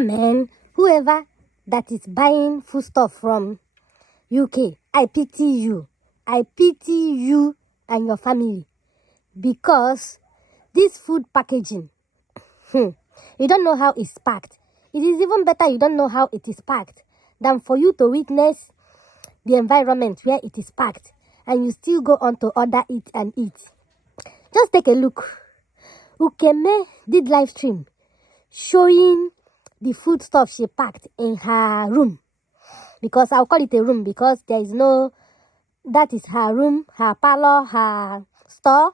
man, whoever that is buying foodstuff from UK, I pity you. I pity you and your family, because this food packaging, you don't know how it's packed. It is even better you don't know how it is packed than for you to witness the environment where it is packed and you still go on to order it and eat. Just take a look. Ukeme did live stream showing the food stuff she packed in her room, because I'll call it a room because there is no, that is her room, her parlor, her store,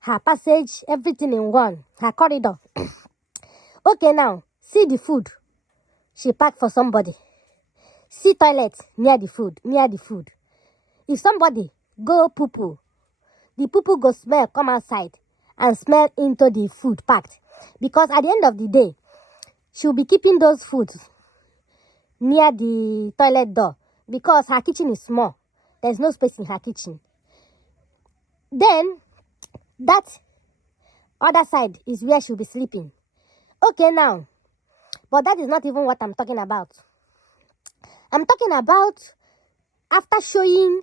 her passage, everything in one, her corridor. Okay, now see the food she packed for somebody. See toilet near the food. If somebody go poo-poo, the poo-poo go smell, come outside and smell into the food packed, because at the end of the day she'll be keeping those foods near the toilet door because her kitchen is small. There's no space in her kitchen. Then that other side is where she'll be sleeping. Okay, now, but that is not even what I'm talking about. I'm talking about after showing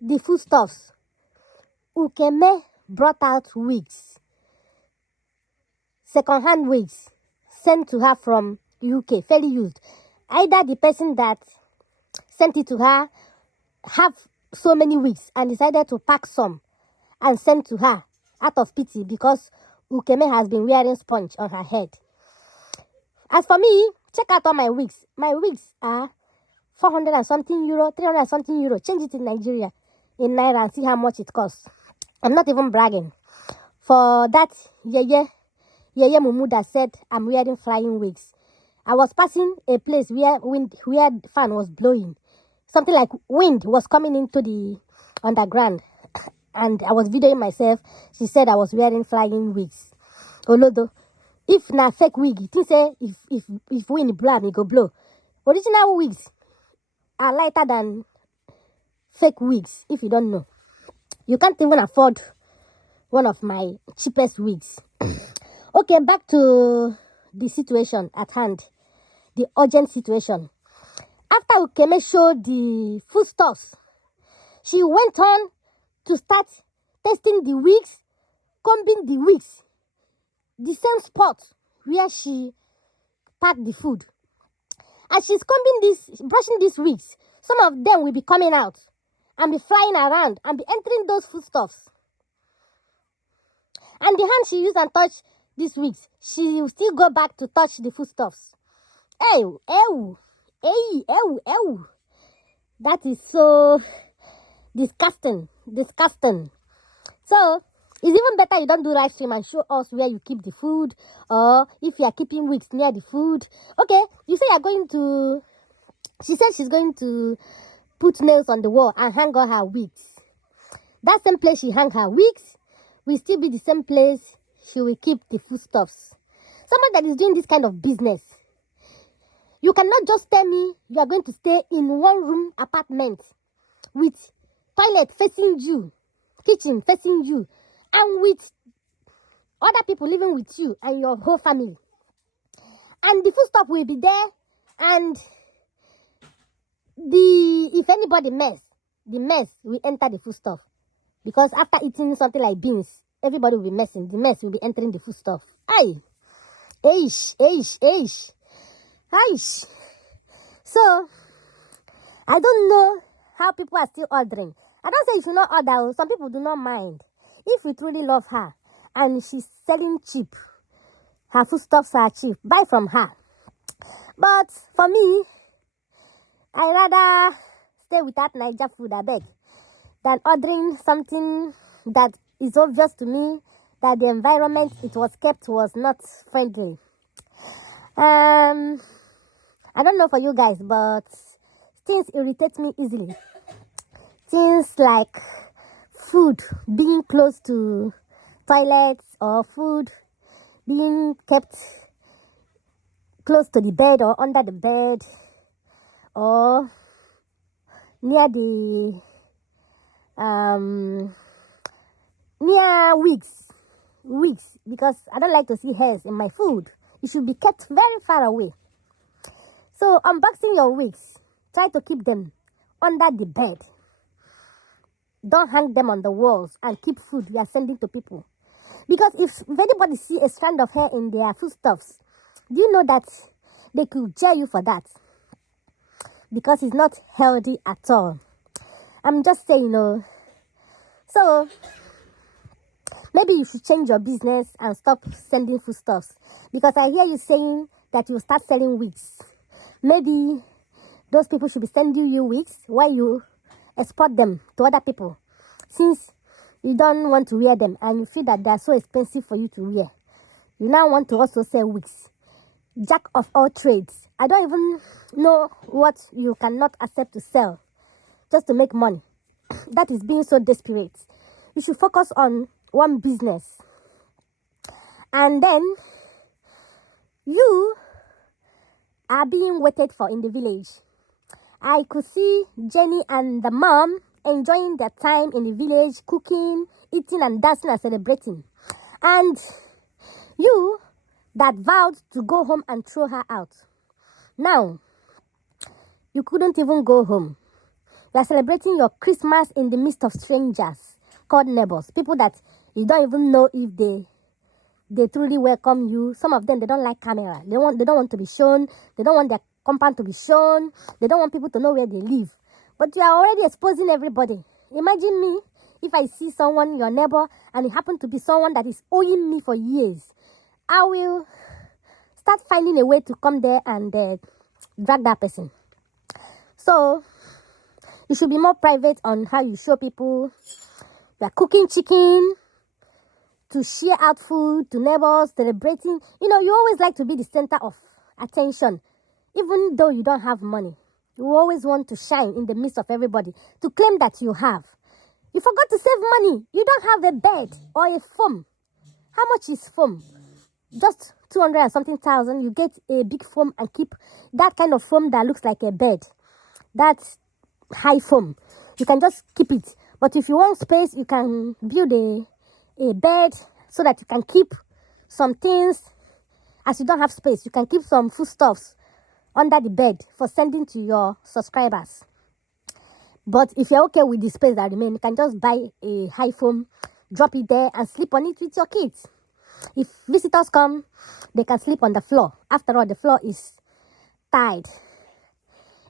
the foodstuffs, Ukeme brought out wigs, second-hand wigs, sent to her from UK, fairly used. Either the person that sent it to her have so many wigs and decided to pack some and send to her out of pity because Ukeme has been wearing sponge on her head. As for me, check out all my wigs. My wigs are 400 and something euro, 300 and something euro. Change it in Nigeria, in Naira, and see how much it costs. I'm not even bragging. For that Yeye Mumu that said I'm wearing flying wigs, I was passing a place where fan was blowing. Something like wind was coming into the underground. And I was videoing myself. She said I was wearing flying wigs. Olodo, if na fake wig, it say if wind blow, it go blow. Original wigs are lighter than fake wigs. If you don't know, you can't even afford one of my cheapest wigs. Okay, back to the situation at hand, the urgent situation. After Ukeme showed the foodstuffs, she went on to start testing the wigs, combing the wigs, the same spot where she packed the food. As she's brushing these wigs, some of them will be coming out and be flying around and be entering those foodstuffs. And the hand she used and touched these wigs, she will still go back to touch the foodstuffs. Ew. That is so disgusting. So it's even better you don't do live stream and show us where you keep the food, or if you are keeping wigs near the food. Okay, you say you're going to, she said she's going to put nails on the wall and hang on her wigs. That same place she hang her wigs will still be the same place she will keep the foodstuffs. Someone that is doing this kind of business, you cannot just tell me you are going to stay in one room apartment with toilet facing you, kitchen facing you, and with other people living with you and your whole family. And the foodstuff will be there, and if anybody the mess will enter the foodstuff. Because after eating something like beans, everybody will be messing. The mess will be entering the foodstuff. Aye. Aish. So, I don't know how people are still ordering. I don't say you should not order. Some people do not mind. If you truly love her and she's selling cheap, her foodstuffs are cheap, buy from her. But for me, I rather stay without Niger food, I beg, than ordering something that is obvious to me that the environment it was kept was not friendly. I don't know for you guys, but things irritate me easily. Things like food being close to toilets, or food being kept close to the bed or under the bed or near the near wigs, because I don't like to see hairs in my food. It should be kept very far away. So unboxing your wigs, try to keep them under the bed. Don't hang them on the walls and keep food you are sending to people. Because if anybody see a strand of hair in their foodstuffs, do you know that they could jail you for that? Because it's not healthy at all. I'm just saying, So, maybe you should change your business and stop sending foodstuffs. Because I hear you saying that you start selling wigs. Maybe those people should be sending you wigs while you export them to other people. Since you don't want to wear them and you feel that they are so expensive for you to wear. You now want to also sell wigs. Jack of all trades. I don't even know what you cannot accept to sell just to make money. That is being so desperate. You should focus on one business. And then you are being waited for in the village. I could see Jenny and the mom enjoying their time in the village, cooking, eating and dancing and celebrating. And you that vowed to go home and throw her out. Now, you couldn't even go home. You are celebrating your Christmas in the midst of strangers called neighbors. People that you don't even know if they truly welcome you. Some of them, they don't like camera. They don't want to be shown. They don't want their compound to be shown. They don't want people to know where they live. But you are already exposing everybody. Imagine me, if I see someone, your neighbor, and it happened to be someone that is owing me for years. I will start finding a way to come there and drag that person. So, you should be more private on how you show people. You are cooking chicken to share out food to neighbors, celebrating. You always like to be the center of attention. Even though you don't have money, you always want to shine in the midst of everybody to claim that you have. You forgot to save money. You don't have a bed or a foam. How much is foam? Just 200 and something thousand. You get a big foam and keep that kind of foam that looks like a bed. That's high foam. You can just keep it. But if you want space, you can build a bed so that you can keep some things. As you don't have space, you can keep some foodstuffs under the bed for sending to your subscribers. But if you're okay with the space that remains, you can just buy a high foam, drop it there and sleep on it with your kids. If visitors come, they can sleep on the floor. After all, the floor is tiled.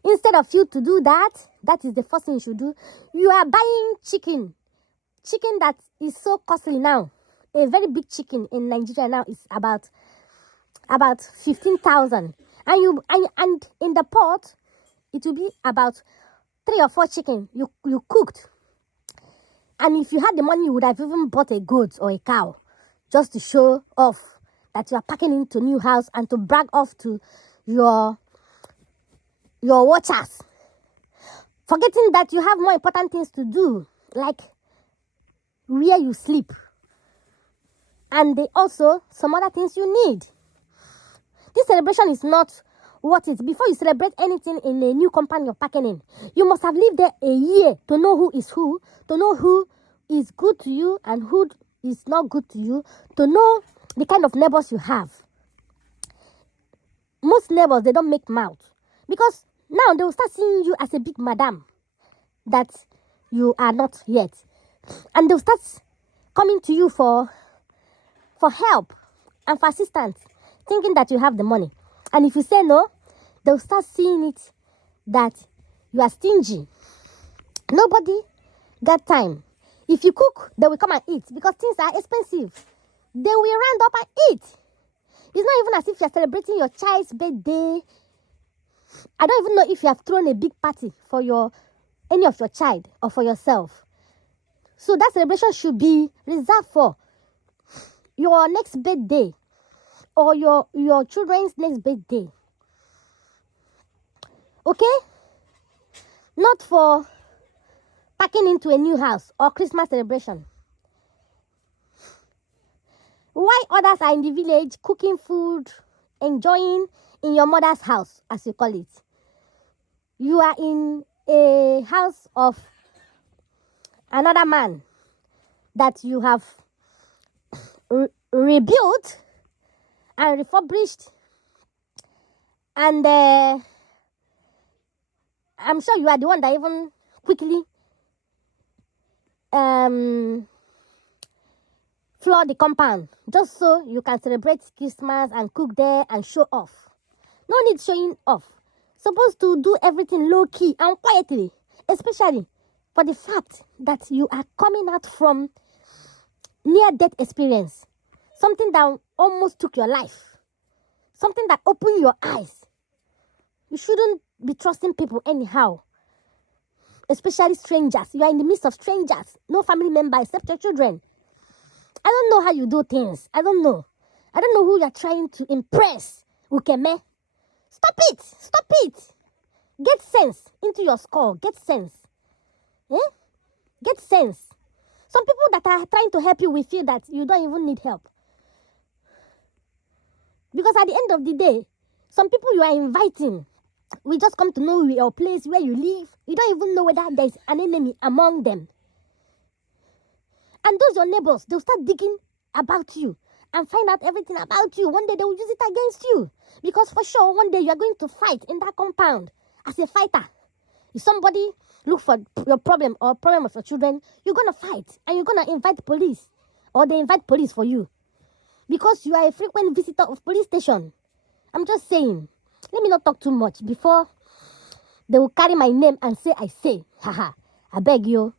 Instead of you to do that, that is the first thing you should do. You are buying chicken. Chicken that is so costly now. A very big chicken in Nigeria now is about 15,000. And in the pot, it will be about 3 or 4 chicken you cooked. And if you had the money, you would have even bought a goat or a cow just to show off that you are packing into a new house and to brag off to your watchers. Forgetting that you have more important things to do, like where you sleep. And also some other things you need. This celebration is not what it is. Before you celebrate anything in a new company you're packing in, you must have lived there a year to know who is who, to know who is good to you and who is not good to you, to know the kind of neighbors you have. Most neighbors, they don't make mouth. Because now they will start seeing you as a big madam that you are not yet. And they'll start coming to you for help and for assistance, thinking that you have the money. And if you say no, they'll start seeing it that you are stingy. Nobody got time. If you cook, they will come and eat because things are expensive. They will round up and eat. It's not even as if you're celebrating your child's birthday. I don't even know if you have thrown a big party for any of your child or for yourself. So that celebration should be reserved for your next birthday or your children's next birthday. Okay? Not for packing into a new house or Christmas celebration. Why others are in the village cooking food, enjoying in your mother's house, as you call it. You are in a house of another man that you have rebuilt, and refurbished. And I'm sure you are the one that even quickly floor the compound just so you can celebrate Christmas and cook there and show off. No need showing off. Supposed to do everything low-key and quietly, especially for the fact that you are coming out from near-death experience, something that almost took your life, something that opened your eyes. You shouldn't be trusting people anyhow, especially strangers. You are in the midst of strangers, no family member except your children. I don't know how you do things. I don't know who you're trying to impress. Ukeme. Stop it. Stop it. Get sense into your skull. Get sense. Get sense. Some people that are trying to help you will feel that you don't even need help. Because at the end of the day, some people you are inviting will just come to know your place, where you live. You don't even know whether there's an enemy among them. And those your neighbors, they'll start digging about you and find out everything about you. One day they will use it against you. Because for sure, one day you are going to fight in that compound as a fighter. If somebody look for your problem or problem of your children, you're going to fight and you're going to invite police, or they invite police for you because you are a frequent visitor of police station. I'm just saying, let me not talk too much before they will carry my name and say I say. Haha, I beg you.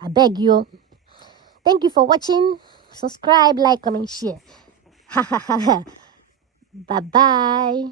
I beg you. Thank you for watching. Subscribe, like, comment, share. Ha ha ha ha. Bye bye.